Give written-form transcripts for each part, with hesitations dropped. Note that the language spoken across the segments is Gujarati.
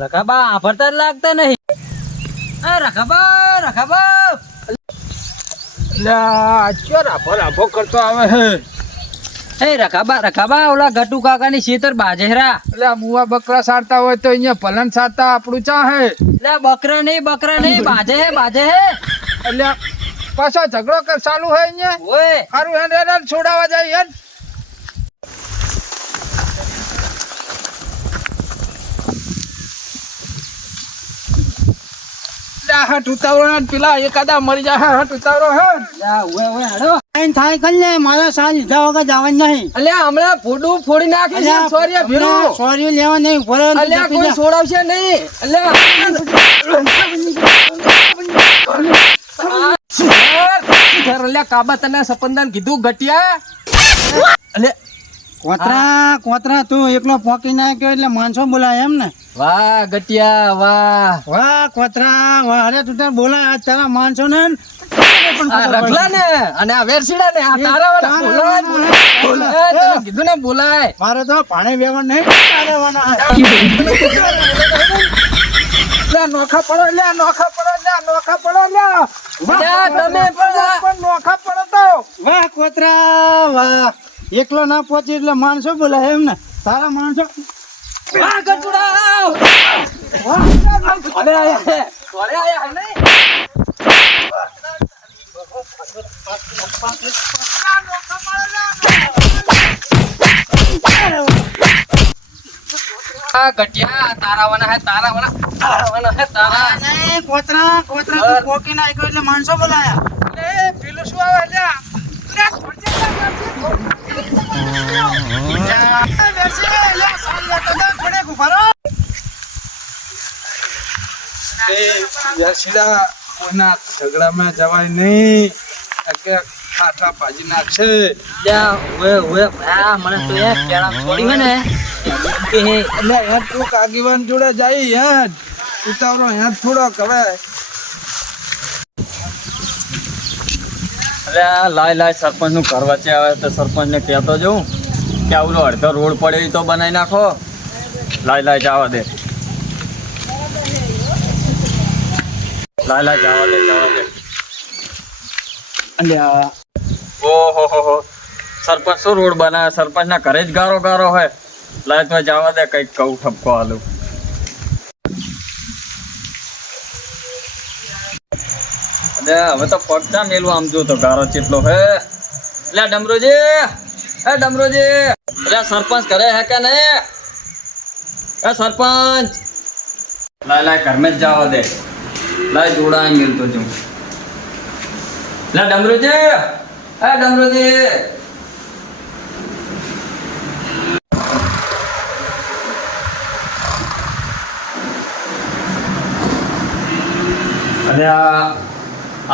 રખાબા આફરતા લાગતા નહીં. રખાબા રાભો કરતો આવે હે. રખાબા ઓલા ગટુ કાકાની શેતર બાજેરા. એટલે મુવા બકરા સારતા હોય તો અહીંયા પલન સારતા આપણું ચા હે. એટલે બકરા નહીં બાજે હે. એટલે પાછો ઝઘડો ચાલુ હે અહીંયા. ઓય હારું હેન છોડાવા જાય હેન. હટ ઉતાવળો પેલા એકાદા મરી જાય. હટ ઉતાવળો હે. થાય કરી લે મારા સાલ લીધા વગર જવાનું નહીં. અલ્યા હમણાં ફોડું ફોડી નાખી છે. સોરી ભીરું સોરી લેવા નહીં ઉભો રહો. અલ્યા કોઈ છોડાવશે નહીં. અલ્યા કાબા તને સપંદન કીધું ગટિયા. કોતરા તું એકલો પોકી નાખ્યો એટલે માણસો બોલાય એમ ને. વાહ ગટિયા વાહ કોતરા વાહ. અરે તું તાર બોલાય આજ તારા માણસો ને રખલા ને અને આ વેરસીડા ને આ તારા વાળા બોલાય. કીધું ને બોલાય. મારે તો પાણી વેવણ નહીં. નોખા પડો નોખા પડો તમે પણ નોખા પડો તો. વાહ કોતરા વાહ. એકલો ના પહોંચે એટલે માણસો બોલાય એમ ને. તારા માણસો વાહ ગટુડા ગટિયા તારાવાના હે તારા નહીં. કોતરા તું પોકી નાખ્યો એટલે માણસો બોલાયા. પેલું શું આવે કોના ઝઘડામાં જવાય નહીં. ખાટા ભાજી નાખશે. મને તો એ કેળા છોડી હોય ને એટલે તું કાગીવાન જોડે જાય યાદ ઉતાવળો યાદ થોડો હવે. અરે લાય સરપંચ નું ઘર વચ્ચે આવે તો સરપંચ ને કહેતો જઉં કે આવલો અડધો રોડ પડે એ તો બનાવી નાખો. લાય જવા દે. જવા દે. અલ્યા ઓહો સરપંચ શું રોડ બનાવે. સરપંચ ના ઘરે જ ગારો હોય. લાય તો જવા દે. કઈક કહું ઠપકો હાલું. હવે તો પગચા મેલવા આમ જો તો ગારો ચેટલો હે. એટલે ડમરોજી એટલે સરપંચ કરે હે કે નહીં. સરપંચ લાય ઘર में જ જવા દે. લાય જોડા મેલતો છું. એટલે ડમરોજી અરે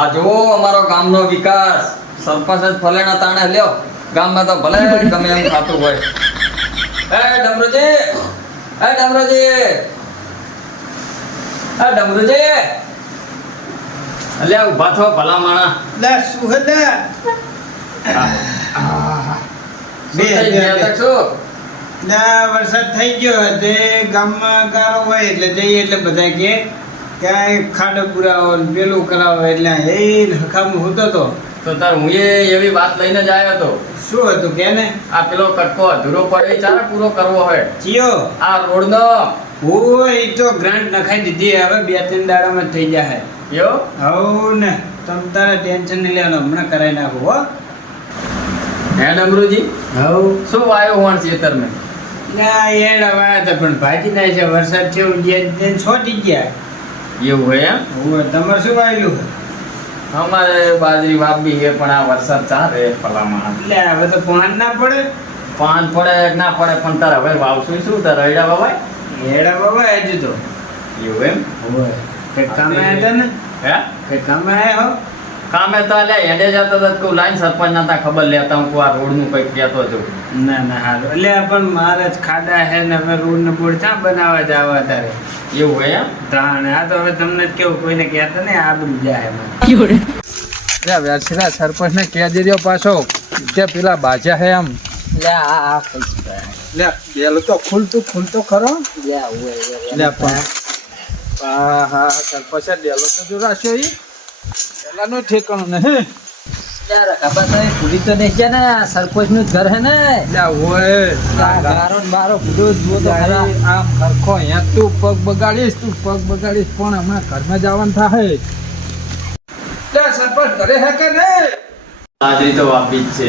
આ જો અમારો ગામનો વિકાસ. સરપંચ જ ફલેણા તાણે લ્યો. ગામમાં તો ભલે ગમે એમ ખાતું હોય. ડમરુજી અલ્યા ઉભા થો ભલા માણા. વરસાદ થઈ ગયો તે ગામમાં ગારો હોય એટલે જઈએ એટલે બધા કે ક્યાંય ખાડો પુરાવો પેલું કરાવો એટલે એ હકામ હોતો તો તાર હું એવી વાત લઈને જ આવ્યો હતો. શું હતું કે ને આ પેલો કટકો અધૂરો પડે એ ચારે પૂરો કરવો હોય. ચિયો આ રોડ નો હોય તો ગ્રાન્ટ નખાઈ દીધી. હવે 2-3 દાડામાં થઈ જાય. યો હવ ને તમ તારે ટેન્શન નહીં લેવાનું. હમણાં કરાવી નાખો હો. હે ડમરુજી હવ શું વાયો હોણ ખેતર મેં. ના એડા વાયા હતા પણ ભાજી ના છે. વરસાદ થયો ગયા છોટી ગયા. એવું હોય એમ. તમારે શું વાયેલું? અમારે બાજરી વાપી છે પણ આ વરસાદ ચાલે ભલામાં. એટલે હવે તો પાન ના પડે. પાન પડે ના પડે પણ તારે હવે વાવશું શું. તારે એડા વાવાય. એડા વાવાય હજુ તો. એવું એમ. કઈ કામે આવ્યા ને. હે કઈ કામે આવ્યા હો. કામે તો અલ્યા હેડે જતો હતો કહું લાઈન સરપંચ ના તા ખબર લેતા હું આ રોડ નું કઈક કહેતો છું. ના હારું. એટલે પણ મારે જ ખાડા હે ને હવે રોડ ને બોર્ડ ક્યાં બનાવવા જવા તારે. એવું હોય એમ. તાણે આ તો હવે તમને જ કેવું કોઈને કહેતા ને આબરૂ જાય એમાં. સરપંચ ને કહી દીધો પાછો કે પેલા બાજા હે એમ. લે બેલું તો ખુલતો ખરો લે પણ હા સરપંચ ડેલો તો જો રાખ્યો ઈ પેલાનું ઠેકાણું નહીં ખબર તો ભૂલી તો નહીં છે ને સરપંચ નું ઘર હે ને લે ઓય ગારો ને બારો બધું જુઓ તો ખરા. આમ હરખો અહીંયા તું પગ બગાડીશ પણ હમણાં ઘરમાં જવાનું થાય લે સરપંચ ઘરે હે કે નહીં હાજરી તો આપી જ છે.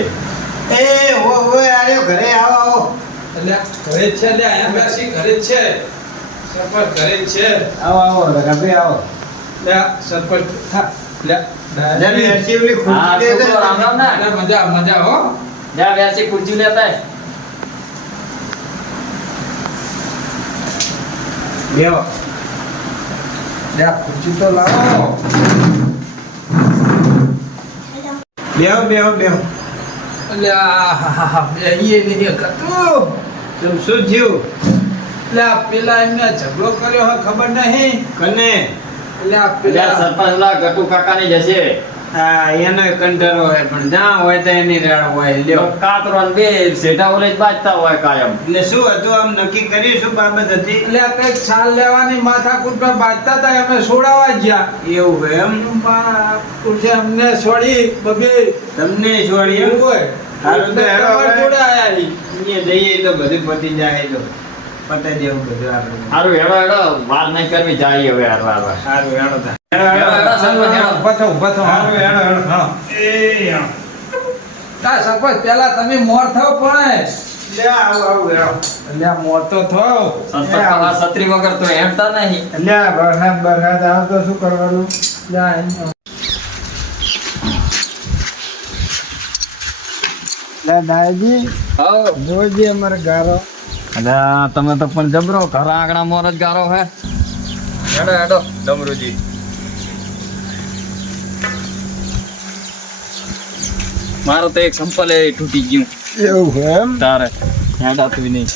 એ ઓય આર્યો ઘરે આવો એટલે ઘરે જ છે લે અહીંયા બેસી ઘરે જ છે સરપંચ ઘરે જ છે આવો રઘાભાઈ આવો લે સરપંચ હા લે જાને હસીવલી હા, ખુરશી દે છોકરો રામ રામ ને. લે, મજા હો જા બેસી ખુરશી લેતા આય. બેહો લે ખુરશી તો લાવો બેહો એટલે એ નહીં કરતું તમ શું થયું એટલે આ પેલા એમને ઝઘડો કર્યો હોય ખબર નહીં કને એટલે આ લ્યા, પેલા સરપંચ લા ગટુ કાકાની જશે. હા એનો કંટરો હોય પણ જ્યાં હોય તો એની રાડ હોય લ્યો કાતરો ને બે શેઠા ઓલે જ બાજતા હોય કાયમ. એટલે શું હતું આમ નક્કી કર્યું શું બાબત હતી એટલે આ કંઈક છાલ લેવાની માથાકૂટ પર બાજતા હતા અમે છોડાવા ગયા એવું હોય એમ ઉઠે અમને છોડી બબે તમને છોડી એમ એવું હોય હારું તો હેડો તમારી જોડે હવે. આયા ઈ. અહીંયા જઈએ તો બધું પતી જાય તો પતાઈ દેવું બધું આપણે હારું હેડો હેડો વાર નહીં કરવી જાય હવે હારવા. સારું હેડો તા હેડો, સરપંચ હેડો. ઊભા થો. સારું હેડો હેડો હા. એ ના, સરપંચ પેલા તમે મોર થાવ પણ લે આવું હેડો એટલે આ મોર તો થાવ સરપંચ આ છત્રી વગર તો હેડતા નહીં. એટલે બરસાત આવે તો શું કરવાનું લે અહીંયા. લે દાદાજી હઉ. જોજે અમારે ગારો અલ્યા, તમે તો પણ જબરો ઘર આંગણા મોર જ ગારો હે. હેડો હેડો ડમરુજી. મારો તો એક સંપલ એ તૂટી ગયું એવું હોય એમ તારે હેડાતું નહીં.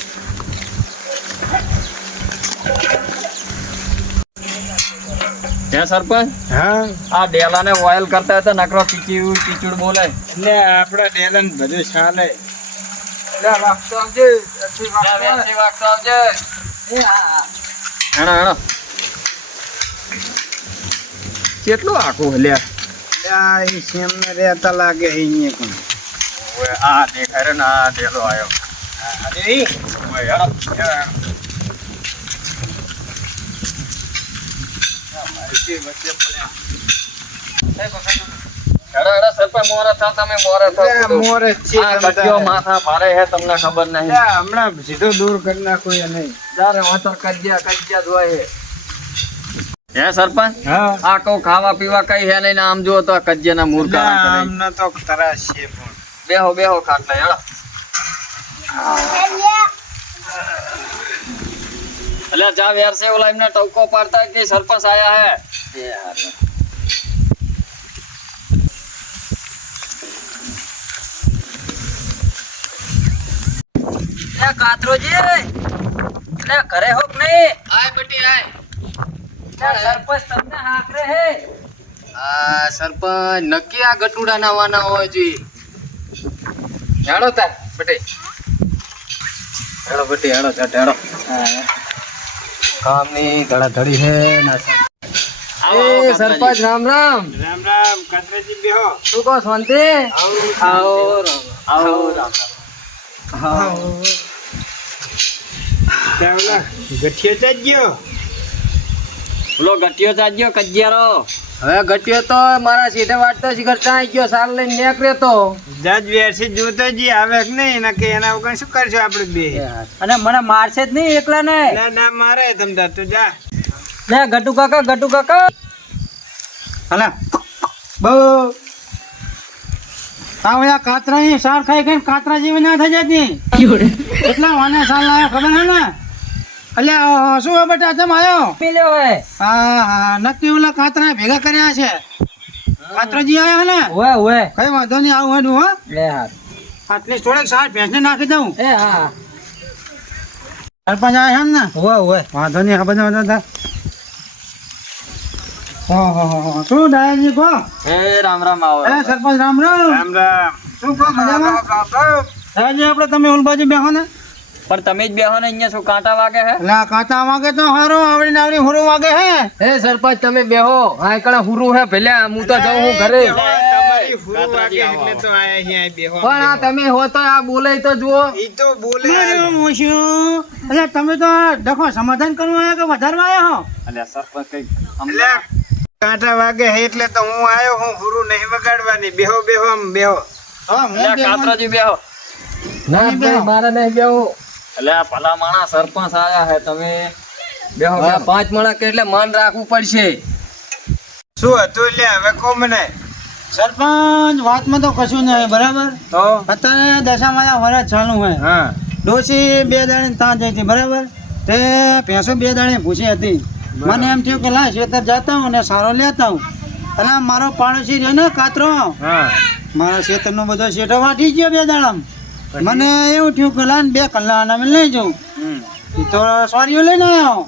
હે સરપંચ, હા આ ડેલાને ઓઇલ કરતા હતા નકરો પીચુડ બોલે. એટલે આપડા ડેલન બધું ચાલે લે વાગતો આવજે એટલી વાગતો આવજે. હેડો હેડો. કેટલું આખું હલ્યા. આ ઈ સેમ ને રહેતા લાગે અહીંયા કોણ ઓય, આ દેખાય રે ને આ ડેલો આવ્યો. અરે ઈ ઓય, હેડો. હેડો હેડો સરપંચ, મોરે થાવ તમે, મોરે થાવ. એટલે મોર જ છે આ તમ ગટ્યો તારે. માથા ભારે હે, તમને ખબર નહીં. એટલે હમણાં સીધો દૂર કરી નાખો એ નહીં જારે વાતો કજ્યા જ હોય. હે સરપંચ, હા આ કહું ખાવા પીવા કઈ હે નહીં ને આમ જુઓ તો આ કજ્યાના મૂર્ખા કરે. આમના તો તરાશ છે પણ બેહો બેહો ખાટલે હેડો. અલ્યા જા વેર છે ઓલા એમને ટવકો પાડતા કે સરપંચ આયા હે. કાતરોજી ઘરે હોક નહીં આય બટી આય. સરપંચ તમને હાકરે હે આ સરપંચ નક્કી આ ગટુડા નાવાના હોય જી. હેડો તાર બટી. હેડો બટી હેડો જટ હેડો. કામની ધડાધડી હે ના એ સરપંચ રામ રામ. રામ રામ કાતરાજી બેહો શું કહો શાંતિ આવો આવો રામ રામ. ચાવલા ગઠિયો જ ગયો બોલો ગટિયો ચાજ્યો કજિયારો. હવે ઘટ્યો તો મારા સીધે વાટતો શિખર ત્યાં ગયો સાલ લઈને નીકળ્યો તો જાજ વેરસી જોતો જી આવે કે નહીં ને કે એના વગર શું કરશું આપણે બે અને મને મારશે જ નહીં એકલા ને ના ના મારે તમ તાર તું જા લે ગટુ કાકા હાલા બહુ આ કાતરા ની સાર ખાઈ ખાઈ કાતરા જેવી ના થઈ જતી એટલા વાને સાલ લાવ્યો ખબર હે ને અલ્યા શું હે બેટા તમે આવ્યો મિલ્યો હે હા નક્કી ઓલા કાતરા ભેગા કર્યા છે કાતરાજી આયા હે ને ઓએ ઓએ કઈ વાંધો નહીં આવું હેડું હો લે હા આટલી થોડીક સાર ભેંસને નાખી દઉં એ હા સરપંચ આયા છે ને ઓએ ઓએ વાંધો નહીં આ બધું વાંધો થાય શું ડાયાજી કહો એ રામ રામ આવો. એ સરપંચ રામ રામ રામ રામ શું કહો મજામાં ડાયાજી આપણે તમે ઓલ બાજુ બેહો ને પણ તમે જ બેહો ને અહીંયા શું કાંટા વાગે હે એટલે આ કાંટા વાગે તો હારું આવડી નાવડી હુરું વાગે હે હે સરપંચ તમે બેહો આ એકલા હુરું હે ભલ્યા હું તો જાઉં હું ઘરે તમારી હુરું વાગે એટલે તો આયા અહીંયા બેહો પણ આ તમે હો તો આ બોલે તો જુઓ ઈ તો બોલે એટલે તમે તો ડખો સમાધાન કરવા આવ્યા કે વધારવા આવ્યા હો અલ્યા સરપંચ કઈ એટલે કાંટા વાગે હે એટલે તો હું આયો હું હુરું નહીં વગાડવાની બેહો બેહો આમ બેહો હા હું અલ્યા કાતરાજી બેહો ના ભાઈ મારે નહીં બેહો અલ્યા ભલા માણસ સરપંચ આયા હે તમે બેહો આ 5 માણસ કે એટલે માન રાખવું પડશે શું હતું લે હવે કો મને સરપંચ વાતમાં તો કશું નહીં બરાબર તો અત્યારે દશામાં વરસ ચાલુ હોય હા ડોશી 2 દાડે ત્યાં જઈ હતી બરાબર તે ભેંસો 2 દાડે ભૂસી હતી મને એમ થયું કે લા ખેતર જતા હું ને સારો લેતા હું અને આ મારો પાડોશી રહ્યો ને કાતરો હા મારા ખેતરનો બધો શેઠો વાટી ગયો 2 દાડામાં મને એવું થયું કે લા 2 કલાક અમે લઈ જાઉં ઈ તો સોરીઓ લઈને આવ્યો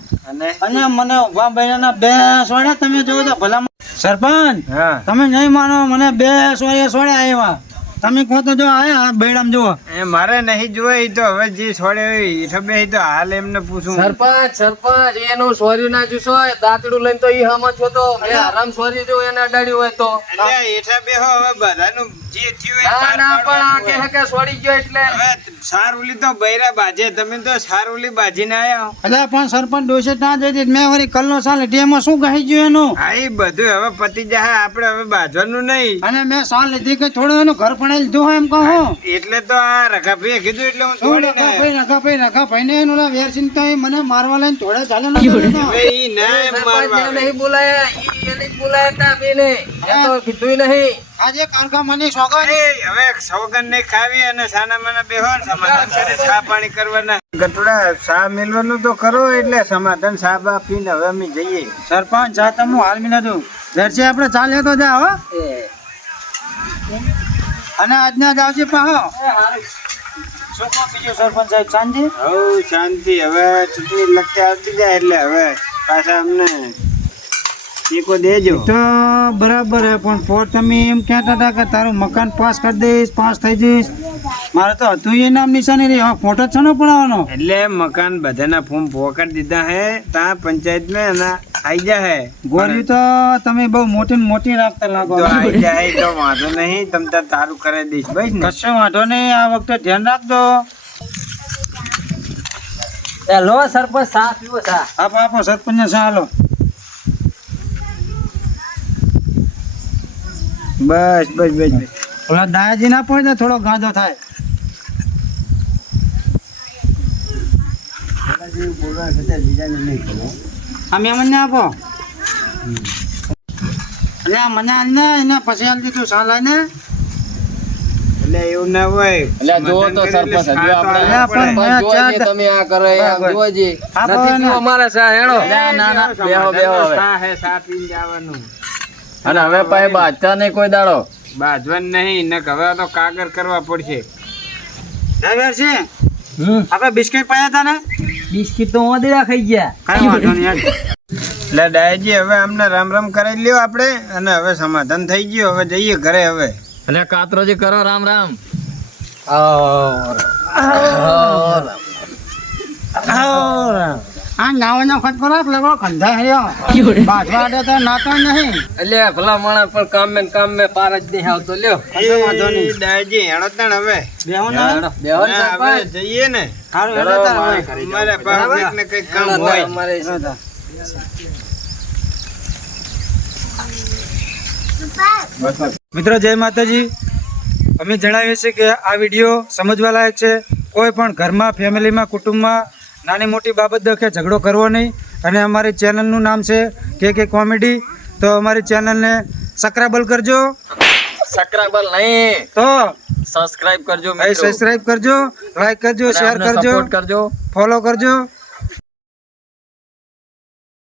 અને મને ઉભા બૈરાના 2 સોડ્યા તમે જોવો તો ભલા સરપંચ હા તમે નહીં માનો મને 2 સોડ્યા આવ્યા તમે કહો તો જો આયા બૈરામ જુઓ એ મારે નહીં જોવે ઈ તો હવે જે છોડે ઈ ખબર ઈ તો હાલ એમને પૂછું સરપંચ એનું સોરી ના જુસો દાંતડું લઈને તો ઈ હમજ છો તો મેં આરામ સોરી જો એને અડાડ્યું હોય તો એટલે હેઠા બેહો હવે બધાનું જે થયું એ ના પાર ના પણ આ પાડવાનું કે સોરી ગયો એટલે હવે સારુલી તો બૈરા બાજે તમે તો સારુલી બાજીને આયા એટલે પણ સરપંચ ડોસે ત્યાં જઈ હતી મેં વળી કલ્લો સાલ એમાં શું કહી ગયું એનું હા ઈ બધું હવે પતી જાય આપણે હવે બાજવાનું નહીં અને મેં સાલ લીધી કે થોડું એનું ઘર પણ લીધું હોય એમ કહું એટલે તો આ રઘાભાઈએ કીધું એટલે હું તોડીને આવ્યો. રખાભાઈ ને એનું વેરસિંગ તો મને મારવા લઈને થોડે ચાલે ને હવે ઈ ના સરપંચને મારવા આવે. નહીં બોલાયા ઈ એને જ બોલાયા તા બેને એ તો કીધું નહીં આજે કારકા મને સોગન એ હવે સોગન નહીં ખાવી અને સાના મને બેહો ને સમાધાન કરી ચા પાણી કરવાના ગટુડા ચા મેલવાનું તો કરો એટલે સમાધાન ચા બા પીને હવે અમે જઈએ સરપંચ જા તમે હાલ મીના દઉં વેરસી આપણે ચાલે તો જા હો અને આજના જ આવશે પાહો શું કહો બીજું સરપંચ સાહેબ સાંજે હવ શાંતિ હવે ચૂંટણી લગતી આવતી જાય એટલે હવે પાછા અમને ટેકો દેજો તો બરાબર હે પણ પોર તમે એમ કહેતા હતા કે તારું મકાન પાસ કરી દઈશ પાસ થઈ જઈશ મારે તો હતું એ નામ નિશાની રહી હવે ફોટો છે ને પડાવવાનો એટલે મકાન બધાના ફોર્મ પોકાડી દીધા હે ત્યાં પંચાયત में એના આઈ જા હે ગોરી તો તમે બહુ મોટી ને મોટી રાખતા લાગો તો આઈ જાય તો વાંધો નહીં તમ તાર તારું કરી દઈશ બસ ને કશો વાંધો નહીં આ વખતે ધ્યાન રાખજો એ લો સરપંચ સા પીવો સા આપો આપો સરપંચ ને ચાલો બસ બસ બસ બસ ઓલા દાયાજી ના પડે ને થોડો ગાંધો થાય આ મહેમાન ને આપો એટલે આ મને આલ ને એને પછી આલ દીધું સાલા ને એટલે એવું ના હોય એટલે જુઓ તો સરપંચ હજુ આપણે અલ્યા પણ મેં જોજે ચાર- તમે આ કરો એ આમ જોજે આપો નથી એને. પીવો અમારે સા હેણો ના, ના. બેહો હવે. ચા હે ચા પીને જવાનું અને હવે પાછે બાજતા નહીં કોઈ દાડો બાજવાનું નહીં ને હવે તો કાગળ કરવા પડશે ડ્રાઈવર છે આપણે બિસ્કિટ પાયા હતા ને બિસ્કિટ તો ઓદરા ખાઈ ગયા કાંઈ વાંધો નહીં યાર. એટલે ડાયજી હવે અમને રામ રામ કરાવી લ્યો આપણે અને હવે સમાધાન થઈ ગયું હવે જઈએ ઘરે હવે એટલે કાતરોજી કરો રામ રામ આ નાવાનો ખટકો રાખ લેવો ખંધા હર્યો બાજવા આડે તો નાતા નહીં એટલે ભલા માણસ પણ કામ મે પાર જ નહીં આવતો લ્યો કશો વાંધો નહીં. ડાયજી હેણો તણ હવે બેહો ને બેહો ને ના, હવે સરપંચ જઈએ ને હારું હેડો તાર હવે. અમારે પાસે ને કઈક કામ હેડો હોય અમારે હેડો તાર. મિત્રો જય માતાજી અમે જણાવીએ છીએ કે આ વિડીયો સમજવા લાયક છે કોઈ પણ ઘરમાં ફેમિલીમાં કુટુંબમાં નાની મોટી બાબત દેખે ઝઘડો કરવો નહીં અને અમારી ચેનલનું નામ છે કે કોમેડી તો અમારી ચેનલને સબસ્ક્રાઇબ કરજો સબસ્ક્રાઇબર નહીં તો સબસ્ક્રાઇબ કરજો મિત્રો સબસ્ક્રાઇબ કરજો લાઈક કરજો શેર અને કરજો સપોર્ટ કરજો ફોલો કરજો